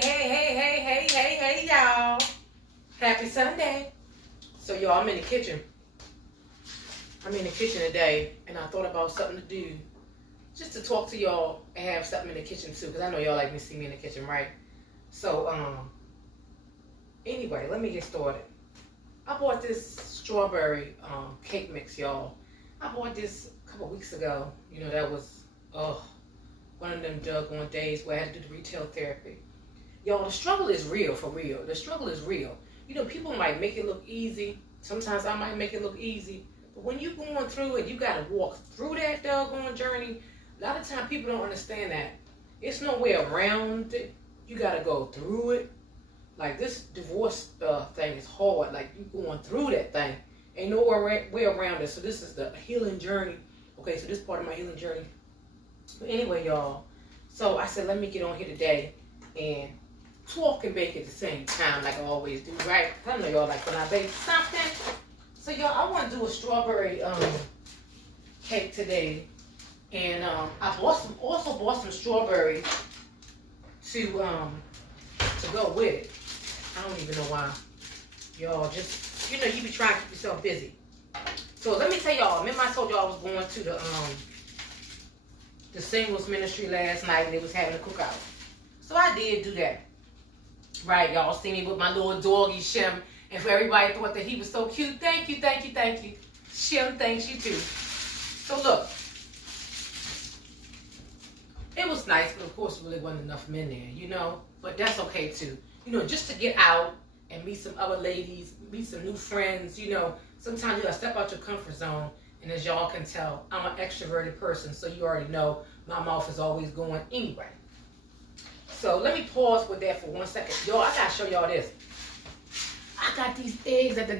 Hey, y'all. Happy Sunday. So, y'all, I'm in the kitchen. Today, and I thought about something to do just to talk to y'all and have something in the kitchen, too, because I know y'all like to see me in the kitchen, right? So, anyway, let me get started. I bought this strawberry cake mix, y'all. I bought this a couple weeks ago. You know, that was, one of them doggone days where I had to do the retail therapy. Y'all, the struggle is real, for real. The struggle is real. You know, people might make it look easy. Sometimes I might make it look easy. But when you're going through it, you got to walk through that doggone journey. A lot of times people don't understand that. It's no way around it. You got to go through it. Like, this divorce thing is hard. Like, you going through that thing. Ain't no way around it. So this is the healing journey. Okay, so this part of my healing journey. But anyway, y'all. So I said, let me get on here today and talk and bake at the same time like I always do, right? I know y'all like when I bake something. So, y'all, I want to do a strawberry cake today. And I also bought some strawberries to go with it. I don't even know why. Y'all just, you know, you be trying to keep yourself busy. So let me tell y'all, remember I told y'all I was going to the singles ministry last night and they was having a cookout. So I did do that. Right, y'all see me with my little doggy Shem. And for everybody thought that he was so cute, thank you. Shem thanks you too. So look, it was nice, but of course really wasn't enough men there, you know. But that's okay too. You know, just to get out and meet some other ladies, meet some new friends, you know. Sometimes you gotta step out your comfort zone. And as y'all can tell, I'm an extroverted person, so you already know my mouth is always going anyway. So let me pause with that for 1 second. Y'all, I gotta show y'all this. I got these eggs at the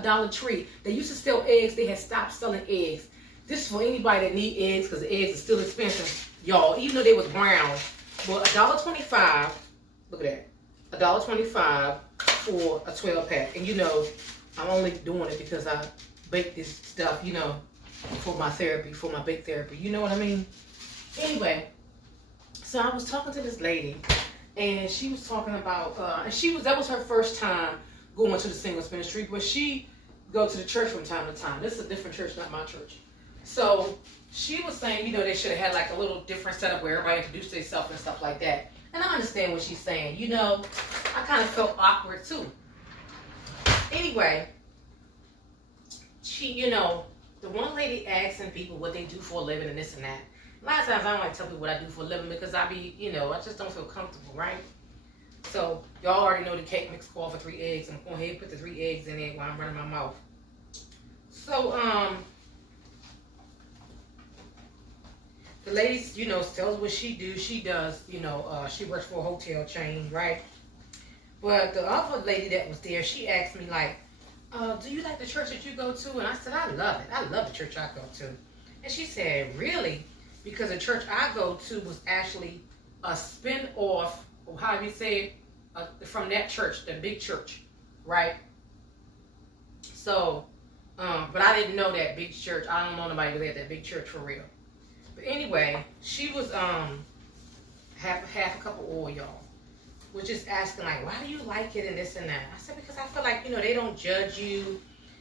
Dollar Tree. They used to sell eggs. They had stopped selling eggs. This is for anybody that need eggs because the eggs are still expensive. Y'all, even though they was brown. But $1.25, look at that. $1.25 for a 12-pack. And you know, I'm only doing it because I bake this stuff, you know, for my therapy, for my bake therapy. You know what I mean? Anyway, so I was talking to this lady, and she was talking about, that was her first time going to the singles ministry, but she go to the church from time to time. This is a different church, not my church. So she was saying, you know, they should have had like a little different setup where everybody introduced themselves and stuff like that. And I understand what she's saying. You know, I kind of felt awkward too. Anyway, she, you know, the one lady asking people what they do for a living and this and that. A lot of times I don't like to tell people what I do for a living because I be, you know, I just don't feel comfortable, right? So y'all already know the cake mix called for 3 eggs. I'm going ahead and put the 3 eggs in there while I'm running my mouth. So, the lady, you know, tells what she do. She does, you know, she works for a hotel chain, right? But the other lady that was there, she asked me like, do you like the church that you go to? And I said, I love it. I love the church I go to. And she said, really? Because the church I go to was actually a spin-off, or how do you say it, from that church, the big church, right? So, but I didn't know that big church. I don't know nobody really at that big church for real. But anyway, she was half a cup of oil, y'all. Was just asking like, why do you like it and this and that? I said, because I feel like, you know, they don't judge you.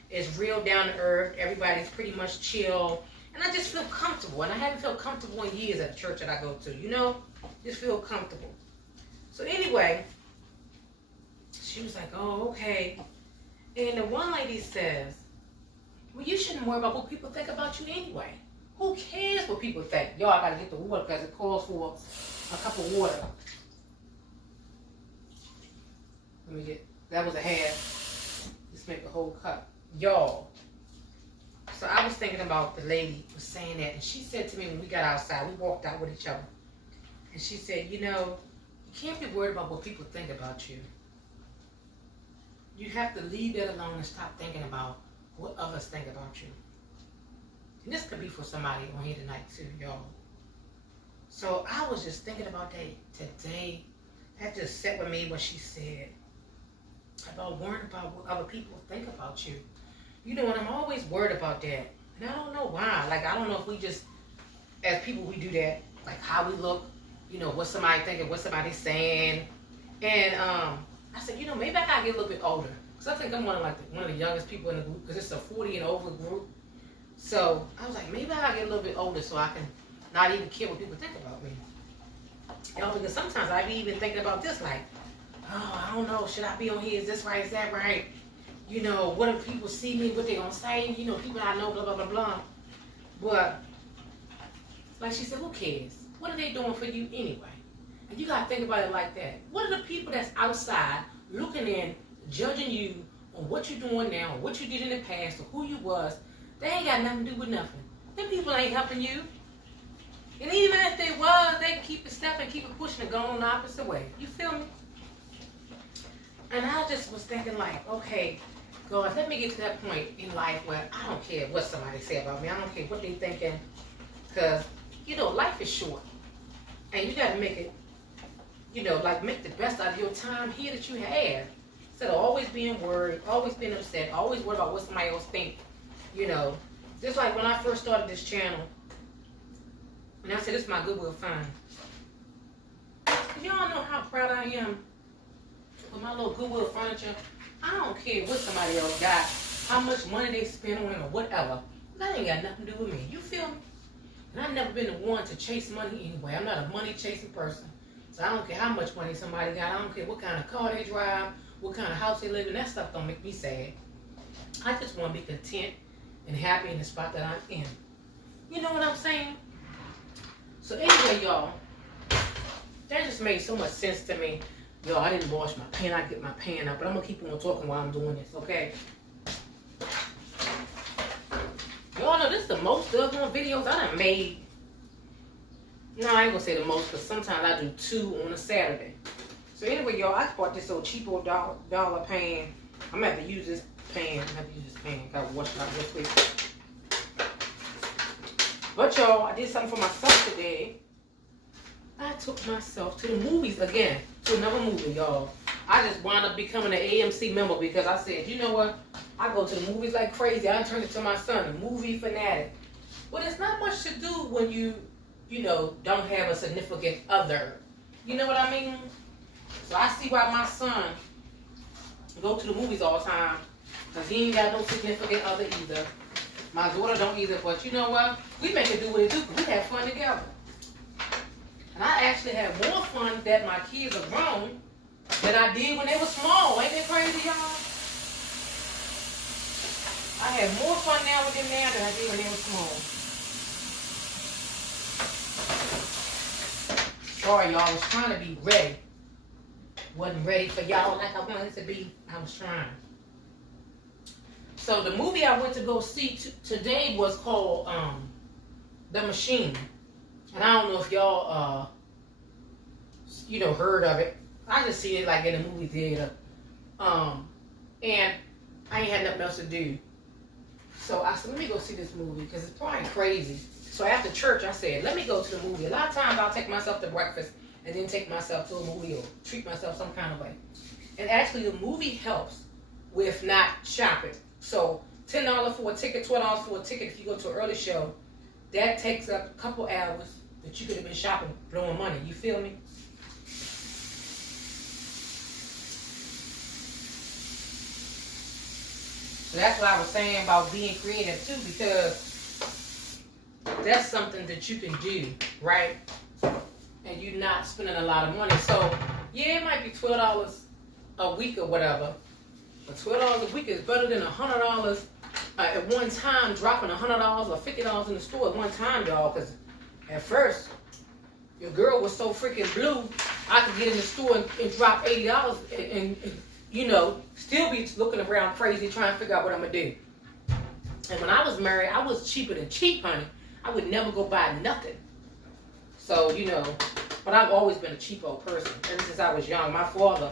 It's real down to earth. Everybody's pretty much chill. And I just feel comfortable. And I haven't felt comfortable in years at the church that I go to, you know? Just feel comfortable. So anyway, she was like, oh, okay. And the one lady says, well, you shouldn't worry about what people think about you anyway. Who cares what people think? Y'all, I got to get the water because it calls for a cup of water. Let me get, that was a half. Let's make a whole cup. Y'all. So I was thinking about the lady was saying that, and she said to me when we got outside, we walked out with each other, and she said, you know, you can't be worried about what people think about you. You have to leave that alone and stop thinking about what others think about you. And this could be for somebody on here tonight too, y'all. So I was just thinking about that today. That just sat with me what she said about worrying about what other people think about you. You know, and I'm always worried about that. And I don't know why. Like, I don't know if we just, as people, we do that. Like, how we look, you know, what somebody thinking, what somebody's saying, And I said, you know, maybe I gotta get a little bit older. Because I think I'm one of the youngest people in the group, because it's a 40 and over group. So I was like, maybe I gotta get a little bit older so I can not even care what people think about me. You know, because sometimes I be even thinking about this, like, oh, I don't know, should I be on here? Is this right? Is that right? You know, what if people see me? What they gonna say? You know, people I know, blah, blah, blah, blah. But, like she said, who cares? What are they doing for you anyway? And you gotta think about it like that. What are the people that's outside looking in, judging you on what you're doing now, or what you did in the past, or who you was? They ain't got nothing to do with nothing. Them people ain't helping you. And even if they was, they can keep it stepping, keep it pushing, and going the opposite way. You feel me? And I just was thinking like, okay, God, let me get to that point in life where I don't care what somebody say about me. I don't care what they thinking. Because, you know, life is short. And you got to make it, you know, like make the best out of your time here that you have. Instead of always being worried, always being upset, always worried about what somebody else think. You know, just like when I first started this channel, and I said, this is my Goodwill find. Y'all know how proud I am with my little Goodwill furniture. I don't care what somebody else got, how much money they spend on it or whatever. That ain't got nothing to do with me. You feel me? And I've never been the one to chase money anyway. I'm not a money chasing person. So I don't care how much money somebody got. I don't care what kind of car they drive, what kind of house they live in. That stuff don't make me sad. I just want to be content and happy in the spot that I'm in. You know what I'm saying? So anyway, y'all, that just made so much sense to me. Y'all, I didn't wash my pan. I get my pan out, but I'm going to keep on talking while I'm doing this, okay? Y'all know this is the most doggone videos I done made. No, I ain't going to say the most, but sometimes I do 2 on a Saturday. So anyway, y'all, I bought this old cheapo dollar pan. I'm going to have to use this pan. Got to wash it out real quick. But y'all, I did something for myself today. I took myself to the movies again. To another movie, y'all. I just wound up becoming an AMC member because I said, you know what? I go to the movies like crazy. I turned it to my son, a movie fanatic. But it's not much to do when you know, don't have a significant other. You know what I mean? So I see why my son go to the movies all the time. Because he ain't got no significant other either. My daughter don't either, but you know what? We make it do what it do, because we have fun together. And I actually have more fun that my kids are grown than I did when they were small. Ain't that crazy, y'all? I have more fun now with them now than I did when they were small. Sorry, y'all. I was trying to be ready. Wasn't ready for y'all like I wanted to be. I was trying. So the movie I went to go see today was called The Machine. And I don't know if y'all, you know, heard of it. I just seen it like in a movie theater. And I ain't had nothing else to do. So I said, let me go see this movie because it's probably crazy. So after church, I said, let me go to the movie. A lot of times I'll take myself to breakfast and then take myself to a movie or treat myself some kind of way. And actually the movie helps with not shopping. So $10 for a ticket, $12 for a ticket if you go to an early show. That takes up a couple hours that you could have been shopping, blowing money. You feel me? So that's what I was saying about being creative too, because that's something that you can do, right? And you're not spending a lot of money. So yeah, it might be $12 a week or whatever, but $12 a week is better than $100 at one time, dropping $100 or $50 in the store at one time, y'all. Because at first, your girl was so freaking blue, I could get in the store and drop $80 and you know, still be looking around crazy trying to figure out what I'm going to do. And when I was married, I was cheaper than cheap, honey. I would never go buy nothing. So, you know, but I've always been a cheapo person ever since I was young. My father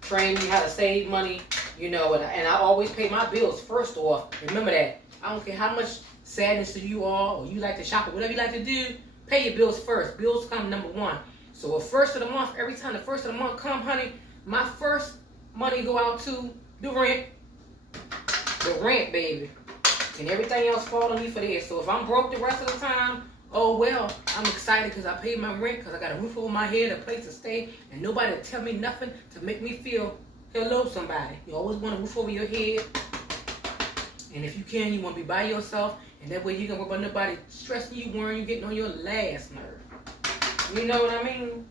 trained me how to save money, you know, and I always pay my bills first off. Remember that. I don't care how much sadness you are or you like to shop or whatever you like to do, pay your bills first. Bills come number one. So the first of the month, every time the first of the month come, honey, my first money go out to the rent. The rent, baby. And everything else fall on me for this. So if I'm broke the rest of the time, Oh, well, I'm excited because I paid my rent, because I got a roof over my head, a place to stay, and nobody to tell me nothing to make me feel, hello, somebody. You always want a roof over your head. And if you can, you want to be by yourself. And that way you can work about nobody stressing you, worrying you, getting on your last nerve. You know what I mean?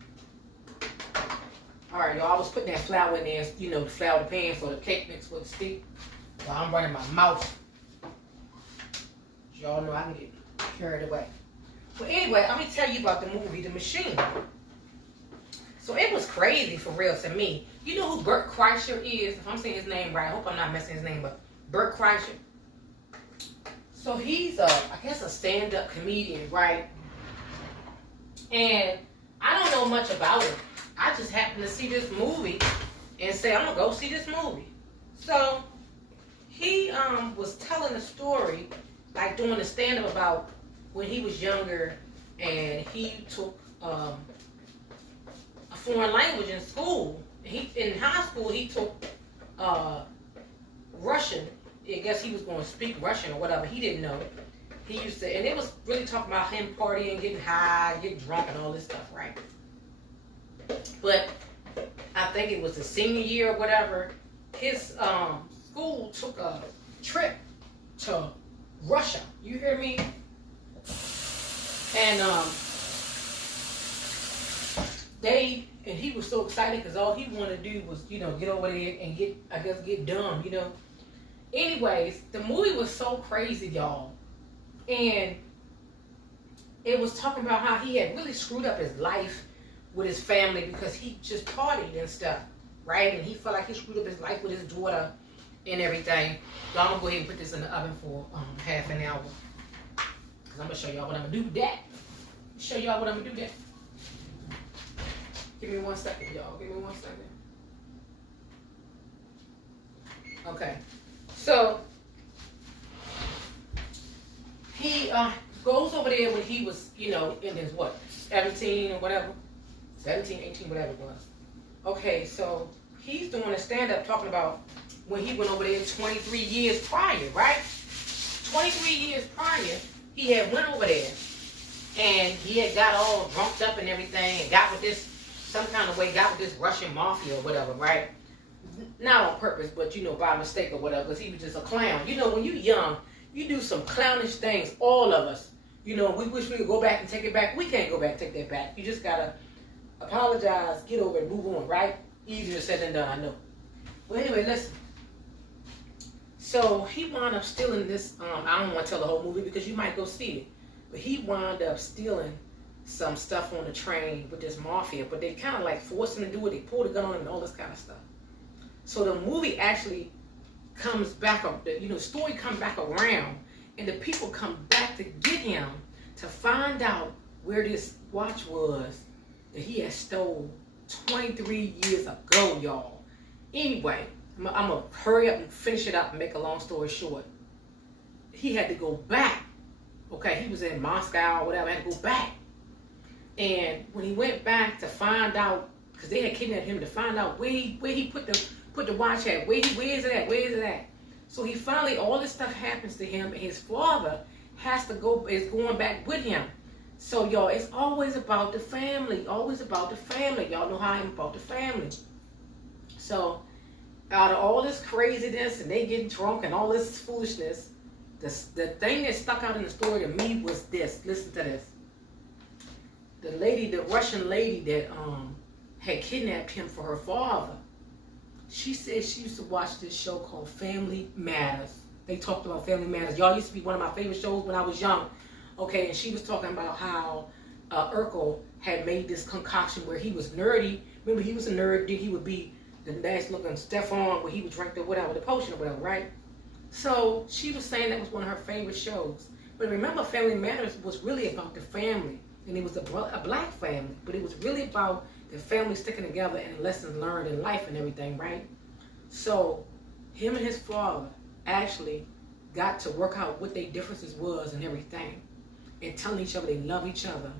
All right, y'all. I was putting that flour in there, you know, the flour the pan so the cake mix would stick. So I'm running my mouth. Y'all know I can get carried away. But anyway, let me tell you about the movie The Machine. So it was crazy for real to me. You know who Bert Kreischer is? If I'm saying his name right, I hope I'm not messing his name up. Bert Kreischer. So he's I guess a stand-up comedian, right? And I don't know much about him. I just happened to see this movie and say, I'm gonna go see this movie. So he was telling a story, like doing a stand-up about when he was younger and he took a foreign language in school. In high school he took Russian. I guess he was going to speak Russian or whatever. He didn't know. He used to, and it was really talking about him partying, getting high, getting drunk, and all this stuff, right? But I think it was the senior year or whatever. His school took a trip to Russia. You hear me? And he was so excited because all he wanted to do was, you know, get over there and get dumb, you know. Anyways, the movie was so crazy, y'all. And it was talking about how he had really screwed up his life with his family because he just partied and stuff, right? And he felt like he screwed up his life with his daughter and everything. So I'm going to go ahead and put this in the oven for half an hour. Because I'm going to show y'all what I'm going to do with that. Show y'all what I'm going to do with that. Give me 1 second, y'all. Give me 1 second. Okay. So, he goes over there when he was, you know, in his, 17 or whatever? 17, 18, whatever it was. Okay, so he's doing a stand-up talking about when he went over there 23 years prior, right? 23 years prior, he had went over there, and he had got all drunked up and everything, and got with this, some kind of way, got with this Russian mafia or whatever, right? Not on purpose, but, you know, by mistake or whatever, because he was just a clown. You know, when you're young, you do some clownish things, all of us. You know, we wish we could go back and take it back. We can't go back and take that back. You just got to apologize, get over it, move on, right? Easier said than done, I know. Well, anyway, listen. So he wound up stealing this, I don't want to tell the whole movie because you might go see it. But he wound up stealing some stuff on the train with this mafia. But they kind of like forced him to do it. They pulled a gun on him and all this kind of stuff. So the movie actually comes back up, you know, the story comes back around, and the people come back to get him to find out where this watch was that he had stole 23 years ago, y'all. Anyway, I'm going to hurry up and finish it up and make a long story short. He had to go back. Okay, he was in Moscow or whatever, had to go back. And when he went back to find out, because they had kidnapped him, to find out where he put the watch at, where is it at? So he finally, all this stuff happens to him, and his father is going back with him. So y'all, it's always about the family, always about the family. Y'all know how I'm about the family. So out of all this craziness and they getting drunk and all this foolishness, the thing that stuck out in the story to me was this. Listen to this. The Russian lady that had kidnapped him for her father, she said she used to watch this show called Family Matters. They talked about Family Matters. Y'all used to be one of my favorite shows when I was young. Okay, and she was talking about how Urkel had made this concoction where he was nerdy. Remember, he was a nerd. Then he would be the nice looking Stefan, where he would drink the whatever, the potion or whatever, right? So she was saying that was one of her favorite shows. But remember, Family Matters was really about the family. And it was a black family. But it was really about the family sticking together and lessons learned in life and everything, right? So him and his father actually got to work out what their differences was and everything. And telling each other they love each other.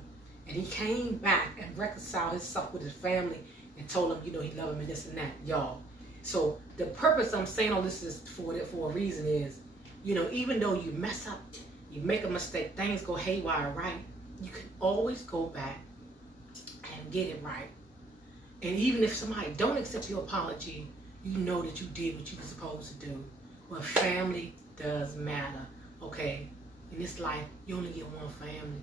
And he came back and reconciled himself with his family and told them, you know, he loved him and this and that, y'all. So the purpose I'm saying all this is for a reason is, you know, even though you mess up, you make a mistake, things go haywire, right? you can always go back and get it right. And even if somebody don't accept your apology, you know that you did what you were supposed to do. Well, family does matter, okay? In this life, you only get one family.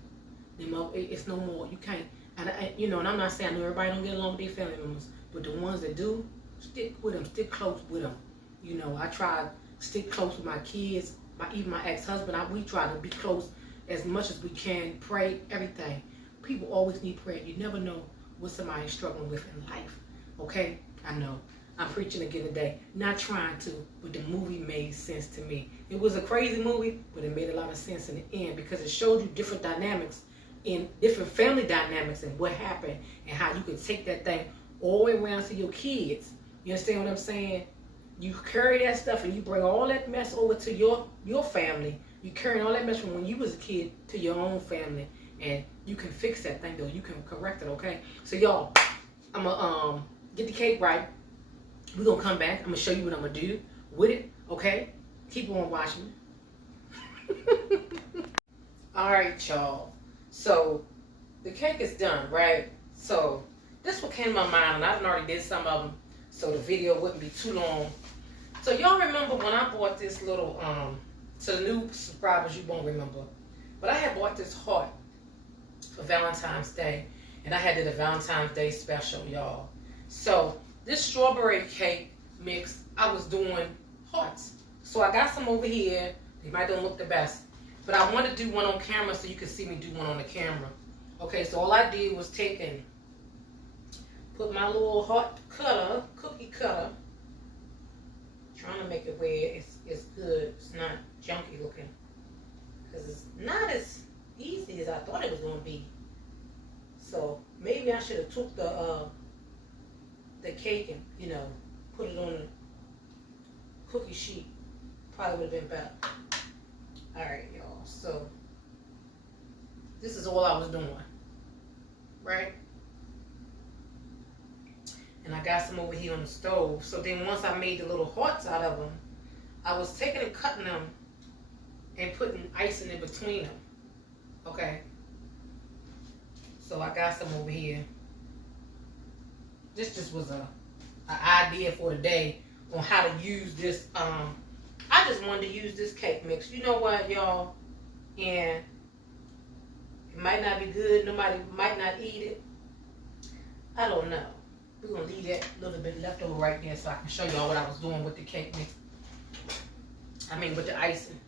It's no more. You can't. And and I'm not saying I know everybody don't get along with their family members, but the ones that do, stick with them. Stick close with them. I try to stick close with my kids. Even my ex-husband. We try to be close as much as we can. Pray, everything. People always need prayer. You never know what somebody's struggling with in life. Okay? I know. I'm preaching again today. Not trying to, but the movie made sense to me. It was a crazy movie, but it made a lot of sense in the end because it showed you different dynamics in different family dynamics and what happened and how you could take that thing all the way around to your kids. You understand what I'm saying? You carry that stuff and you bring all that mess over to your family. You carry all that mess from when you was a kid to your own family. And you can fix that thing, though. You can correct it, okay? So, y'all, I'm going to get the cake right. We're going to come back. I'm going to show you what I'm going to do with it, okay? Keep on watching. All right, y'all. So, the cake is done, right? So, this what came to my mind, and I already did some of them, so the video wouldn't be too long. So, y'all remember when I bought this little, to the new subscribers, you won't remember, but I had bought this heart for Valentine's Day, and I had did a Valentine's Day special, y'all. So this strawberry cake mix, I was doing hearts. So I got some over here. They might don't look the best, but I want to do one on camera so you can see me do one on the camera. Okay, so all I did was put my little heart cutter, cookie cutter, trying to make it where it's good. It's not junky looking, because it's not as easy as I thought it was going to be. So maybe I should have took the cake and put it on the cookie sheet. Probably would have been better. All right, y'all. So this is all I was doing, right? And I got some over here on the stove. So then once I made the little hearts out of them, I was taking and cutting them and putting icing in between them. Okay, so I got some over here. This just was an idea for today on how to use this. I just wanted to use this cake mix. You know what, y'all? And it might not be good. Nobody might not eat it. I don't know. We're going to leave that little bit left over right there so I can show y'all what I was doing with the cake mix. With the icing.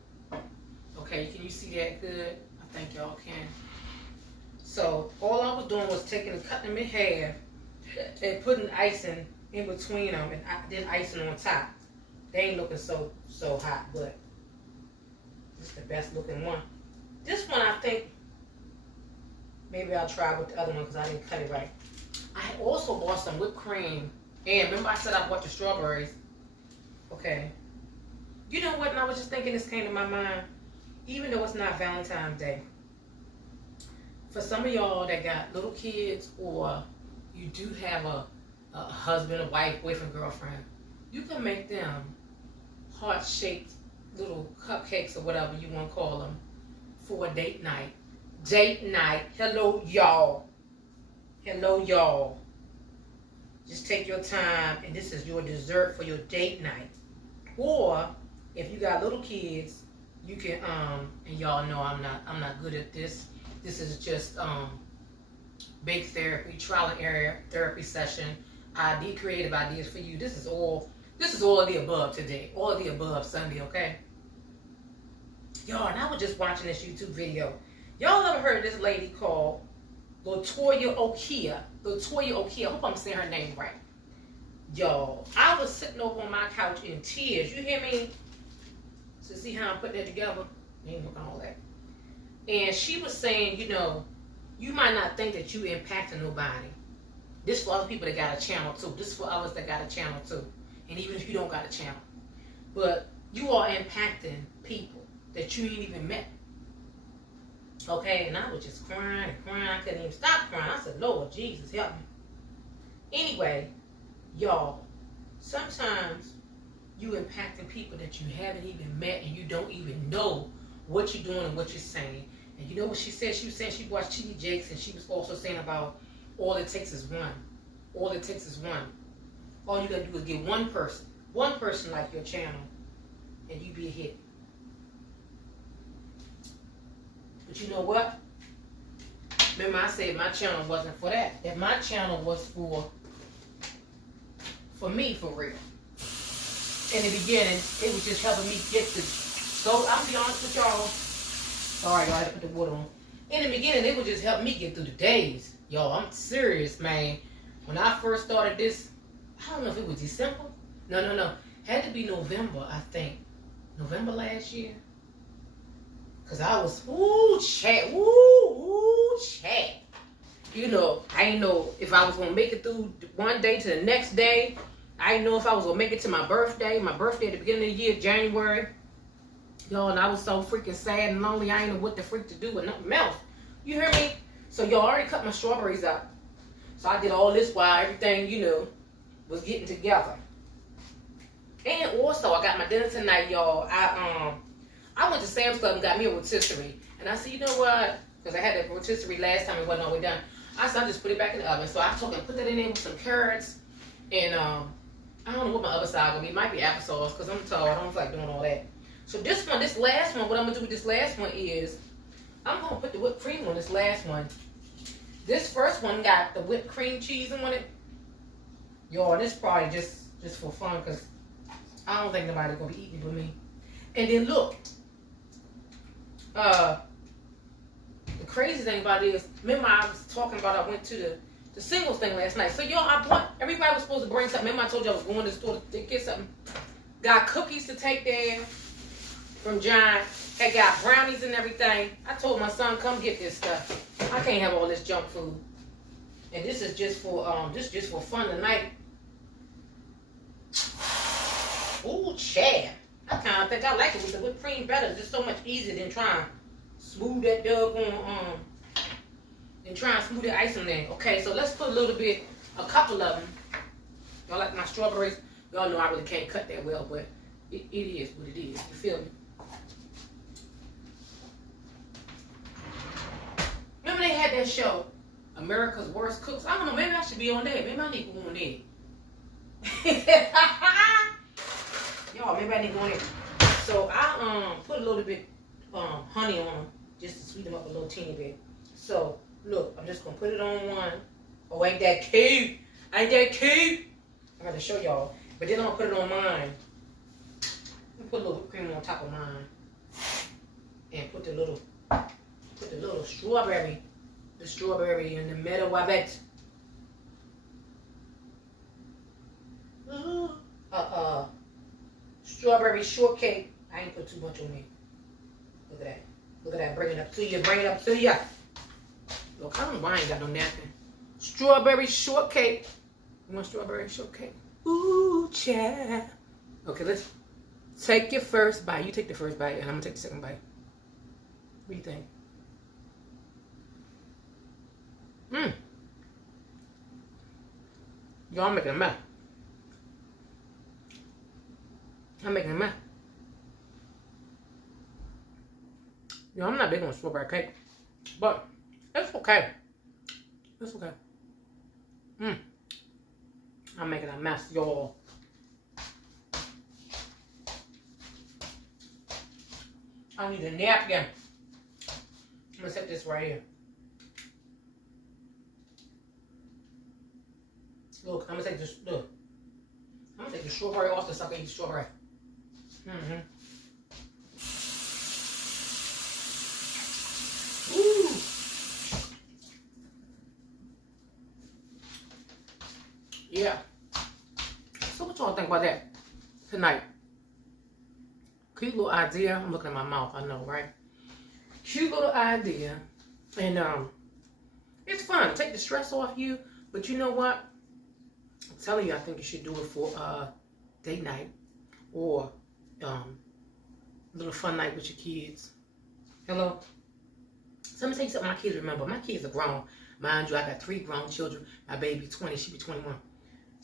Okay, can you see that good? I think y'all can. So all I was doing was taking and cutting them in half and putting icing in between them and then icing on top. They ain't looking so hot, but it's the best looking one. This one I think maybe I'll try with the other one because I didn't cut it right. I also bought some whipped cream. And remember I said I bought the strawberries. Okay. You know what? And I was just thinking, this came to my mind. Even though it's not Valentine's Day, for some of y'all that got little kids or you do have a husband, a wife, boyfriend, girlfriend, you can make them heart-shaped little cupcakes or whatever you want to call them for a date night. Date night. Hello, y'all. Hello, y'all. Just take your time, and this is your dessert for your date night. Or if you got little kids, you can and y'all know I'm not good at this. This is just bake therapy, trial and error therapy session. Creative ideas for you. This is all of the above today. All of the above Sunday, okay? Y'all, and I was just watching this YouTube video. Y'all ever heard of this lady called Latoya Okia? Latoya Okia. I hope I'm saying her name right. Y'all, I was sitting over on my couch in tears. You hear me? So see how I'm putting it together? Ain't looking all that. And she was saying, you might not think that you impacting nobody. This for other people that got a channel too. This for others that got a channel too. And even if you don't got a channel. But you are impacting people that you ain't even met. Okay, and I was just crying and crying. I couldn't even stop crying. I said, Lord Jesus, help me. Anyway, y'all, sometimes you impacting people that you haven't even met and you don't even know what you're doing and what you're saying. And you know what she said? She was saying she watched T.D. Jakes, and she was also saying about all it takes is one. All it takes is one. All you gotta do is get one person like your channel, and you be a hit. But you know what? Remember I said my channel wasn't for that. That my channel was for me, for real. In the beginning, it was just helping me get to. So I'll be honest with y'all. Sorry, y'all, I had to put the water on. In the beginning, it would just help me get through the days. Y'all, I'm serious, man. When I first started this, I don't know if it was December. No. Had to be November, I think. November last year. Because I was, chat. You know, I didn't know if I was going to make it through one day to the next day. I didn't know if I was going to make it to my birthday. My birthday at the beginning of the year, January. Y'all, and I was so freaking sad and lonely. I didn't know what the freak to do with nothing else. You hear me? So y'all already cut my strawberries up. So I did all this while everything, you know, was getting together. And also, I got my dinner tonight, y'all. I went to Sam's Club and got me a rotisserie. And I said, you know what? Because I had that rotisserie last time, it wasn't all the way done. I said, I'll just put it back in the oven. So I took and put that in there with some carrots. And I don't know what my other side will be. It might be applesauce because I'm tall. I don't feel like doing all that. So this last one, what I'm going to do with this last one is, I'm going to put the whipped cream on this last one. This first one got the whipped cream cheese on it. Y'all, this probably just for fun because I don't think nobody's going to be eating it with me. And then look, the crazy thing about it is, remember I was talking about I went to the singles thing last night. So y'all, everybody was supposed to bring something. Remember I told you I was going to the store to get something. Got cookies to take there from John. Had got brownies and everything. I told my son, come get this stuff. I can't have all this junk food. And this is just for fun tonight. Ooh, Chad. I kind of think I like it with the whipped cream better. It's just so much easier than trying to smooth that doggone, and try and smooth the ice in there. Okay, so let's put a couple of them. Y'all like my strawberries? Y'all know I really can't cut that well, but it is what it is. You feel me? Remember they had that show, America's Worst Cooks? I don't know, maybe I should be on there. Maybe I need to go on there. Y'all, maybe I need to go on there. So I put a little bit honey on them just to sweeten them up a little teeny bit. So look, I'm just gonna put it on one. Oh, ain't that cute? Ain't that cute? I'm gonna show y'all. But then I'm gonna put it on mine. I'm put a little whipped cream on top of mine. And put the little strawberry. The strawberry in the middle of it. Strawberry shortcake. I ain't put too much on it. Look at that. Look at that. Bring it up to you. Bring it up to you. Look, I don't know why I ain't got no napkin. Strawberry shortcake. You want strawberry shortcake? Ooh, child. Okay, let's take your first bite. You take the first bite, and I'm going to take the second bite. What do you think? Y'all, I'm making a mess. I'm making a mess. Yo, I'm not big on strawberry cake, but it's okay. It's okay. I'm making a mess, y'all. I need a napkin. I'm gonna set this right here. Look, I'm gonna take this. Look, I'm gonna take the strawberry off the sucker. Eat strawberry. Ooh. Yeah. So what y'all think about that tonight? Cute little idea. I'm looking at my mouth. I know, right? Cute little idea, and it's fun. Take the stress off you. But you know what? I'm telling you, I think you should do it for date night or little fun night with your kids. Hello. So let me tell you something my kids remember. My kids are grown. Mind you, I got 3 grown children. My baby 20, she be 21.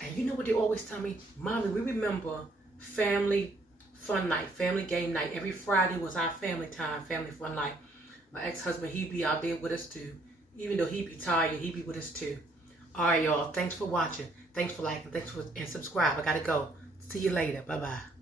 And you know what they always tell me? Mommy, we remember family fun night, family game night. Every Friday was our family time, family fun night. My ex-husband, he be out there with us too. Even though he be tired, he be with us too. All right, y'all. Thanks for watching. Thanks for liking. Thanks for and subscribe. I gotta go. See you later. Bye-bye.